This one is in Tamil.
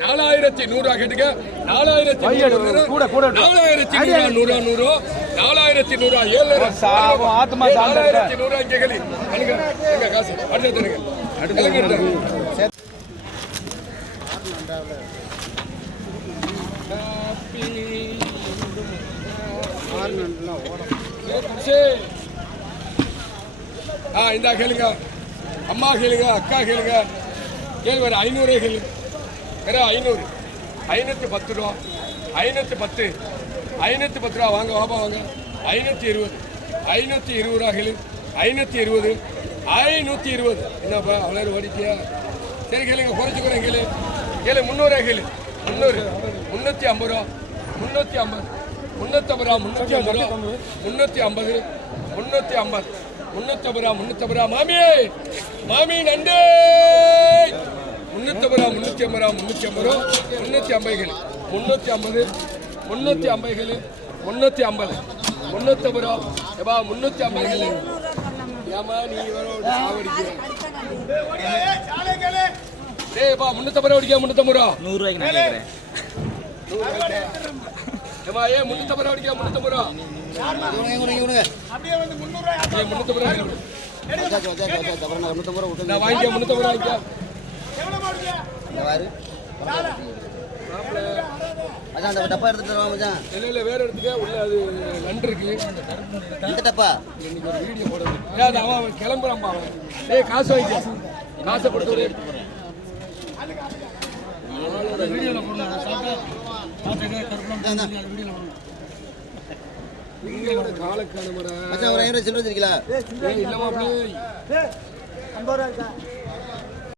4100 கேட்டுக்க. 4100 கூட கூட 4100 100 4100 7 சாவு ஆத்மா சாவு 4100 இங்க கேளு. எங்க காசு அடுத்து தருங்க. அடுத்து இந்த கேளுங்க. அம்மா கேளுங்க, அக்கா கேளுங்க. கேள்வி 500 கேளு. வேற 500 510 ரூபா 510 510 ரூபா வாங்க வாப்பா வாங்க. 520 520 ரூபா கேளு. 520 520 என்னப்பா அவ்வளோ ஓடிட்டியா? சரி கேளுங்க, குறைச்சிக்கிறேன் கேளு. கேளு 300 கேளு. 300 350 ரூபா 350 350 ரூபா 350 ரூபா 350 350 350 ரூபா 350 ரூபா மாமி மாமி நண்டு 350 ரூபா 350 ரூபா 350 ரூபா 350 கேளு. 350 350 கேளு. 350 350 ரூபா ஏப்பா 350 கேளு. ஏமா நீ வரோட சாவடிக்க டேய்ப்பா 350 ரூபா அடிக்க. 350 ரூபா 100 ரூபாய்க்கு நான் கேக்குறேன். ஏமா ஏ 350 ரூபா அடிக்க. 350 ரூபா அப்படியே வந்து 300 ரூபாய் 350 ரூபா நான் வாங்கிக்க. 350 ரூபா வாங்கிக்க. எவ்வளவு மாடுங்க இந்த வாரு அதான் அந்த டப்பா எடுத்துட்டு வா மச்சான். இல்ல வேற எடுத்துக்க. உள்ள அது நண்டு இருக்கு. இந்த டப்பா இன்னைக்கு ஒரு வீடியோ போடுறது. ஏய் அவன் கிளம்புறான் அவன். ஏய் காசு வாங்கிக்க. காசை கொடுத்து ஒரு எடுத்து போறேன். நாளோட வீடியோல போடுறேன். சாப்பிட்டா சாப்பிட்டே கருப்பலாம் வீடியோல போடுறேன். நீங்களோட காலக்கான மர மச்சான் ஒரு 500 சில்லறை இருக்கீங்களா? ஏய் இல்லமா அப்படியே 50 ரூபாய்